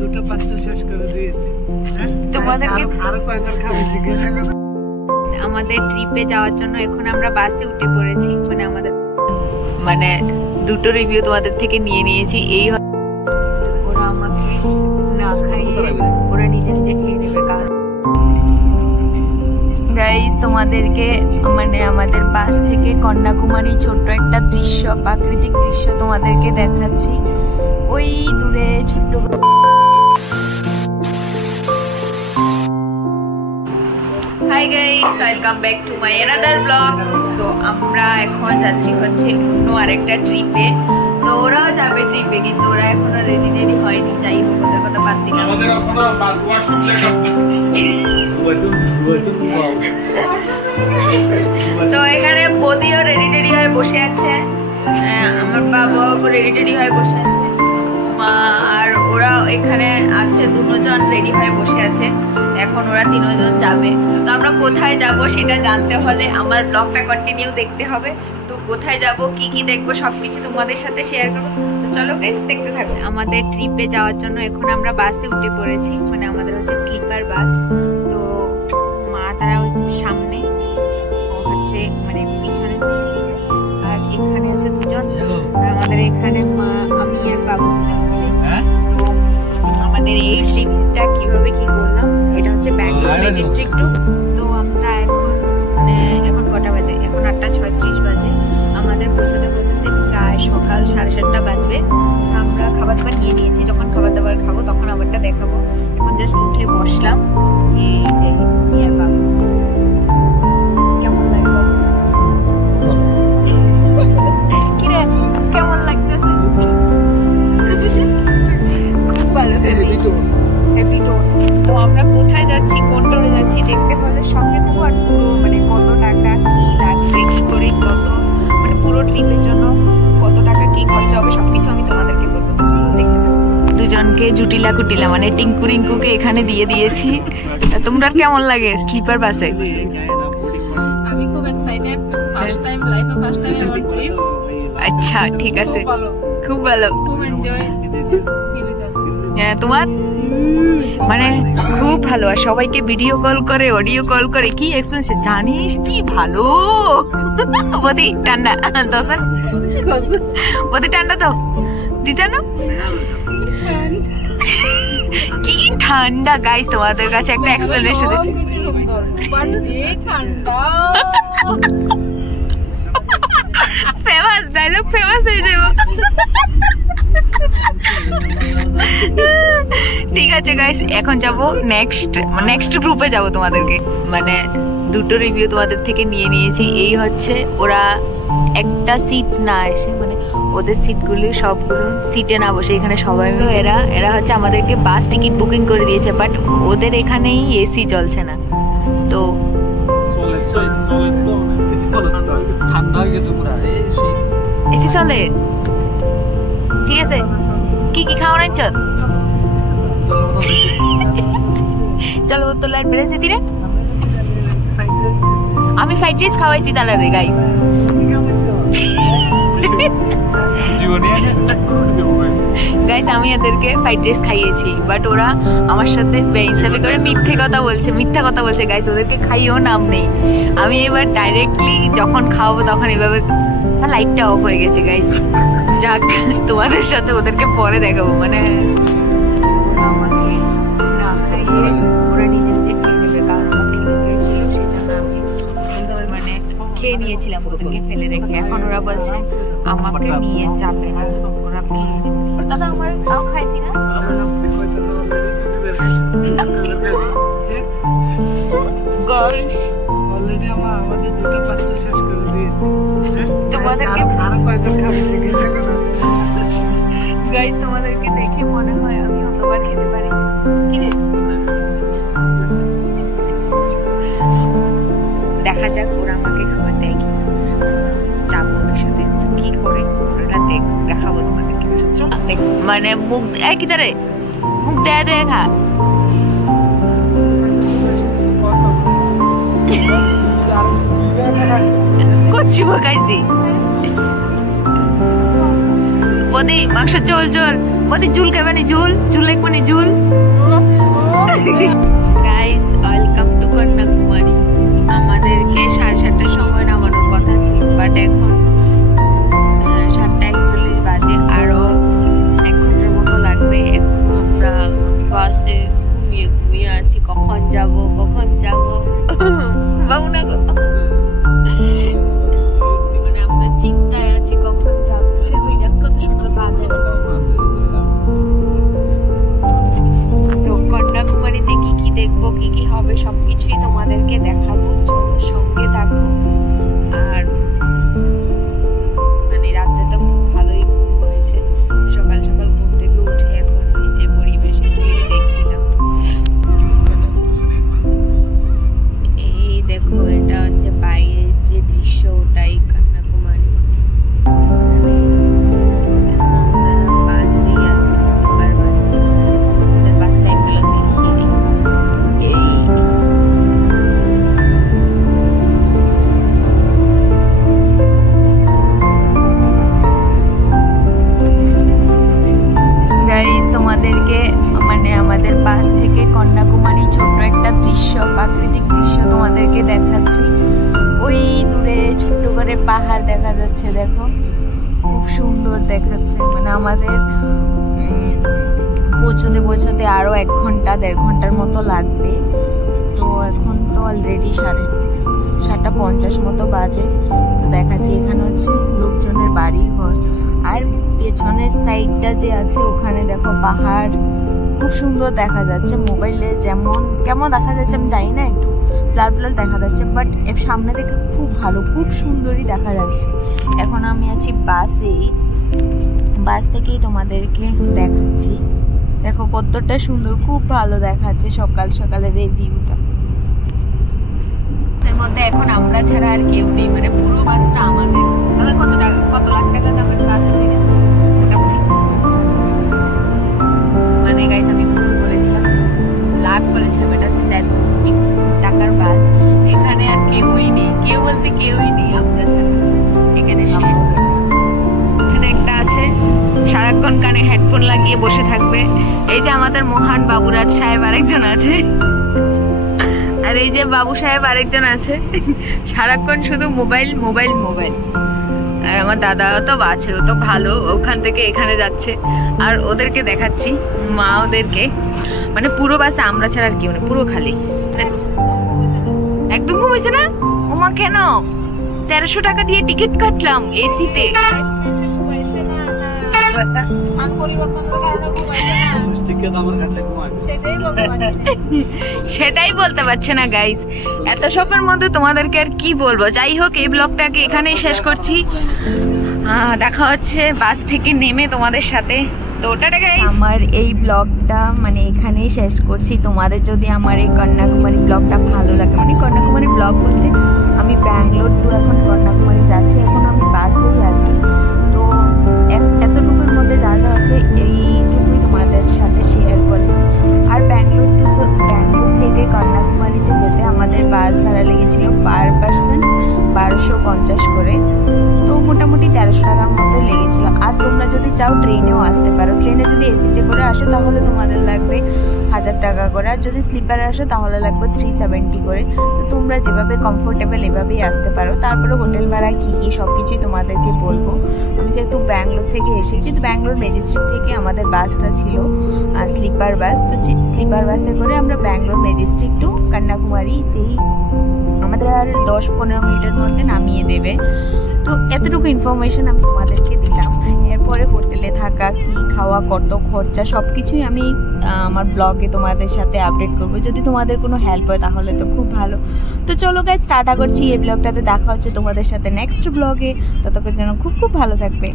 দুটো পার্সেল শেষ করে দিয়েছি। তোমাদেরকে আরো কয়বার খাবে জিজ্ঞাসা করো। আমাদের ট্রিপে যাওয়ার জন্য এখন আমরা বাসে উঠে পড়েছি। মানে দুটো রিভিউ তোমাদের থেকে নিয়ে নিয়েছি। এই ওরা আমাকে না খাইয়ে ওরা নিজে নিজে খেয়ে নেবে। কারণ গাইস তোমাদেরকে আমাদের বাস থেকে কন্যাকুমারী ছোট্ট একটা দৃশ্য, প্রাকৃতিক দৃশ্য তোমাদেরকে দেখাচ্ছি। ওই দূরে ছোট্ট hi guys, welcome back to my another blog. So আমরা এখন যাচ্ছি হচ্ছে অন্য আরেকটা ট্রিপে। তো ওরাও যাবে ট্রিপে, কিন্তু ওরা এখনো রেডি হয়নি। যাই হোক, ওদের কথা বাদ দিলাম। তো এখানে বদিও রেডি হয়ে বসে আছে, আমার বাবাও রেডি হয়ে বসে আছে, মা আর ওরা এখানে আছে, দুজন রেডি হয়ে বসে আছে। এখন ওরা তিনজন যাবে। তো আমরা কোথায় যাব সেটা জানতে হলে আমার ব্লগটা কন্টিনিউ দেখতে হবে। তো কোথায় যাব, কি কি দেখবো, সবকিছু তোমাদের সাথে শেয়ার করবো। তো চলো গাইস, দেখতে থাকবে। আমাদের ট্রিপে যাওয়ার জন্য এখন আমরা বাসে উঠে পড়েছি। আমাদের হচ্ছে স্লিপার বাস। তো মা তারা হচ্ছে সামনে, ও হচ্ছে পিছনে, আর এখানে আছে দুজন। আমাদের এখানে মা, আমি আর বাবু দুজন। তো আমাদের এই ট্রিপটা কিভাবে কি করলাম, এটা হচ্ছে ব্যাঙ্গালোর ম্যাজেস্টিক টু। তো আমরা এখন কটা বাজে? এখন 8:36 বাজে। আমাদের পৌঁছাতে প্রায় সকাল 7:30 বাজবে। আমরা খাবার দাবার নিয়ে নিয়েছি। যখন খাবার দাবার খাবো তখন আমারটা দেখাবো। এখন জাস্ট উঠে বসলাম। এই যে বাবু, কেমন লাগে বাবু? কিরে, কেমন লাগতেছে? খুব ভালো, হ্যাপি ট্যুর। তো আমরা কোথায় যাচ্ছি, কোন টোরে যাচ্ছি দেখতে হলে সঙ্গে থাকো। আর কত টাকা কি লাগবে, কি করে কত পুরো ট্রিপের জন্য কত টাকা কি খরচা হবে সবকিছু আমি তোমাদেরকে বলবো। তো চলো দেখতে থাকো। দুজনকে জুটিলা কুটিলা টিঙ্কু রিঙ্কুকে এখানে দিয়ে দিয়েছি। তোমরা কেমন লাগে স্লিপার বাসে? আমি খুব এক্সাইটেড, ফার্স্ট টাইম লাইফে, ফার্স্ট টাইম আমার ট্রিপ। আচ্ছা, ঠিক আছে, খুব ভালো, খুব এনজয় ফিল হচ্ছে। হ্যাঁ, তোমার খুব ভালো। আর সবাইকে ভিডিও কল করে, অডিও কল করে, কি এক্সপিরিয়েন্স জানিস? কি ভালো বদি, ঠান্ডা দোসর বদি, ঠান্ডা তো দিতা না, কি ঠান্ডা। গাইস তোমাদের কাছে একটা এক্সপ্লেনেশন দিচ্ছি। ফেমাস ডায়লগ, ফেমাস হয়ে যাবো। ঠিক আছে গাইস, এখন যাব নেক্সট গ্রুপে যাব। তোমাদেরকে দুটো রিভিউ তোমাদের থেকে নিয়ে নিয়েছি। এই হচ্ছে ওরা একটা সিট না এসে, ওদের সিটগুলি সবগুলো সিটে না বসে এখানে সবাই মিলে এরা হচ্ছে আমাদেরকে বাস টিকিট বুকিং করে দিয়েছে। বাট ওদের এখানেই এসি চলছে না। তো এসি চলে, ঠিক আছে। কি কি খাওয়া নাইছ? চলো তোলার প্লেস দিতি রে। আমি ফ্রাইড রাইস খাওয়াইছি তালারে গাইস। গাইস আমি এদেরকে ফ্রাইড রাইস খাইয়েছি, বাট ওরা আমার সাথে বেইনসাফি করে মিথ্যা কথা বলছে। গাইস ওদেরকে খাইয়েও নাম নেই। আমি এবার ডাইরেক্টলি যখন খাওয়াবো তখন এভাবে, লাইটটা অফ হয়ে গেছে গাইস। যাক, তোমাদের সাথে ওদেরকে পরে দেখাবো। ওরা আমাকে না খাইয়ে ওরা নিজে নিজে খেয়ে নেবে। কারণ আমার খেয়ে গিয়েছিল, সেই জন্য আমি খেয়ে নিয়েছিলাম ওদেরকে ফেলে রেখে। এখন ওরা বলছে আমাকে নিয়ে যাবে না, ওরা খেয়ে নেবে। দাদা আমার তাও খাইতি না? অলরেডি আমাদের দুটো পার্সেল শেষ করে দিয়েছি। তোমাদেরকে আরো কয়বার খাবে জিজ্ঞাসা করো। গাইস তোমাদেরকে দেখে মনে হয় আমি অতবার খেতে পারি। দেখা যাক ওরা আমাকে খাবার দেয় কি। যাবো ওদের সাথে, কি করে ওরা দেখাবো তোমাদেরকে। মুখ কি তারে মুখ দেয় খা করছি গাইস দি বদি মাংস ঝোল বদি ঝুল খাবেনি? ঝুল ঝুল একবানি ঝুল। Guys welcome to Kanyakumari. আমাদেরকে 7:30টার সময় নামানোর কথা ছিল, বাট এখন 7:41 বাজে, আরো 1 ঘন্টার মতো লাগবে। এখন আমরা বাসে ঘুমিয়ে আছি, কখন যাব বাবু না গো, মানে আমরা চিন্তায় আছি কখন যাবো। দেখো এটা কত সুন্দর বাঁধা আছে। তো কন্যাকুমারীতে কি কি দেখবো, কি কি হবে, সবকিছুই তোমাদেরকে দেখাবো, চলো সঙ্গে থাকো। আর মানে রাতে তো খুব ভালোই ঘুম হয়েছে, সকাল সকাল ঘুম থেকে উঠে এখন নিচে পরিবেশে দেখছিলাম। এই দেখো এটা হচ্ছে বাইরের যে দৃশ্য, ওটাই কন্যাকুমারী। বাসেই আছে, স্লিপার বাসে। বাসটা একচুয়ালি দেখিয়ে দিই। এই গাইস তোমাদেরকে মানে আমাদের বাস থেকে কন্যাকুমারী ছোট্ট একটা দৃশ্য, প্রাকৃতিক দৃশ্য তোমাদেরকে দেখাচ্ছি। ওই দূরে ছোট্ট করে পাহাড় দেখা যাচ্ছে, দেখো খুব সুন্দর দেখাচ্ছে। মানে আমাদের পৌঁছতে আরো 1 ঘন্টা 1.5 ঘন্টার মতো লাগবে। তো এখন তো অলরেডি 7:50 মতো বাজে। তো দেখাচ্ছি এখানে হচ্ছে লোকজনের বাড়ি ঘর, আর পেছনের সাইডটা যে আছে ওখানে দেখো পাহাড় খুব সুন্দর দেখা যাচ্ছে। মোবাইলে যেমন কেমন দেখা যাচ্ছে আমি জানি না, একটু ব্লার ব্লার দেখা যাচ্ছে, বাট এর সামনে থেকে খুব ভালো, খুব সুন্দরই দেখা যাচ্ছে। এখন আমি আছি বাসে, বাস থেকেই তোমাদেরকে দেখাচ্ছি। দেখো কতটা সুন্দর, খুব ভালো দেখাচ্ছে সকাল সকালের এই ভিউটা। এর মধ্যে এখন আমরা ছাড়া আর কেউ নেই, মানে পুরো বাসটা আমাদের। তাহলে কত লাখ টাকা দামের বাস মোটামুটি, মানে গাইস আমি পুরো বলেছিলাম, লাখ বলেছিলাম। এটা হচ্ছে 1.5 কোটি টাকার বাস। এখানে আর কেউই নেই, কেউ বলতে কেউই নেই আমরা ছাড়া। এখানে এখানে একটা আছে, সারাক্ষণ কানে হেডফোন লাগিয়ে বসে থাকবে। এই যে আমাদের মহান বাবুরাজ সাহেব আরেকজন আছে, আর এই যে বাবু সাহেব আরেকজন আছে, সারাক্ষণ শুধু মোবাইল মোবাইল মোবাইল। আর আমার দাদা তো আছে, ও তো ভালো, ওখান থেকে এখানে যাচ্ছে। আর ওদেরকে দেখাচ্ছি, মা ওদেরকে, মানে পুরো বাসে আমরা ছাড়া আর কেউ নেই, পুরো খালি। একদম ঘুমাইছে না? ওমা কেন? 1300 টাকা দিয়ে টিকিট কাটলাম এসিতে। সেটাই বলতে পারছে না গাইস। এত সবের মধ্যে তোমাদেরকে আর কি বলবো। যাই হোক, এই ব্লগটাকে এখানেই শেষ করছি। দেখা হচ্ছে বাস থেকে নেমে তোমাদের সাথে। তো ওটা গাইস, আমার এই ব্লগটা মানে এখানেই শেষ করছি। তোমাদের যদি আমার এই কন্যাকুমারী ব্লগটা ভালো লাগে, মানে কন্যাকুমারী ব্লগ বলতে আমি ব্যাঙ্গালোর টু এখন কন্যাকুমারী যাচ্ছি, এখন আমি বাসেই আছি। তো এতটুকুর মধ্যে যা যা আছে এইটুকুই তোমাদের সাথে শেয়ার করলাম। আর ব্যাঙ্গালোর থেকে কন্যাকুমারীতে যেতে আমাদের বাস ভাড়া লেগেছিল পার পার্সন 1250 করে। তো মোটামুটি 1300 টাকার মতো লেগেছিল। আর তোমরা যদি চাও ট্রেনেও আসতে পারো। ট্রেনে যদি এসিতে করে আসো তাহলে তোমাদের লাগবে 1000 টাকা করে, আর যদি স্লিপারে আসো তাহলে লাগবে 370 করে। তো তোমরা যেভাবে কমফোর্টেবল এভাবেই আসতে পারো। তারপরে হোটেল ভাড়া কী কী সব কিছুই তোমাদেরকে বলবো। আমি যেহেতু ব্যাঙ্গালোর থেকে এসেছি, তো ব্যাঙ্গালোর ম্যাজেস্টিক থেকে আমাদের বাসটা ছিল স্লিপার বাস। তো স্লিপার বাসে করে আমরা ব্যাঙ্গালোর ম্যাজেস্টিক টু কন্যাকুমারীতেই আমাদের আর 10-15 মিনিটের মধ্যে নামিয়ে দেবে। তো এতটুকু ইনফরমেশন আমি তোমাদেরকে দিলাম। এরপরে হোটেলে থাকা, কি খাওয়া, কত খরচা, সব কিছুই আমি আমার ব্লগে তোমাদের সাথে আপডেট করবো। যদি তোমাদের কোনো হেল্প হয় তাহলে তো খুব ভালো। তো চলো গাইস, স্টার্ট করছি এই ব্লগটাতে। দেখা হচ্ছে তোমাদের সাথে নেক্সট ব্লগে। ততক্ষণ যেন খুব খুব ভালো থাকবে।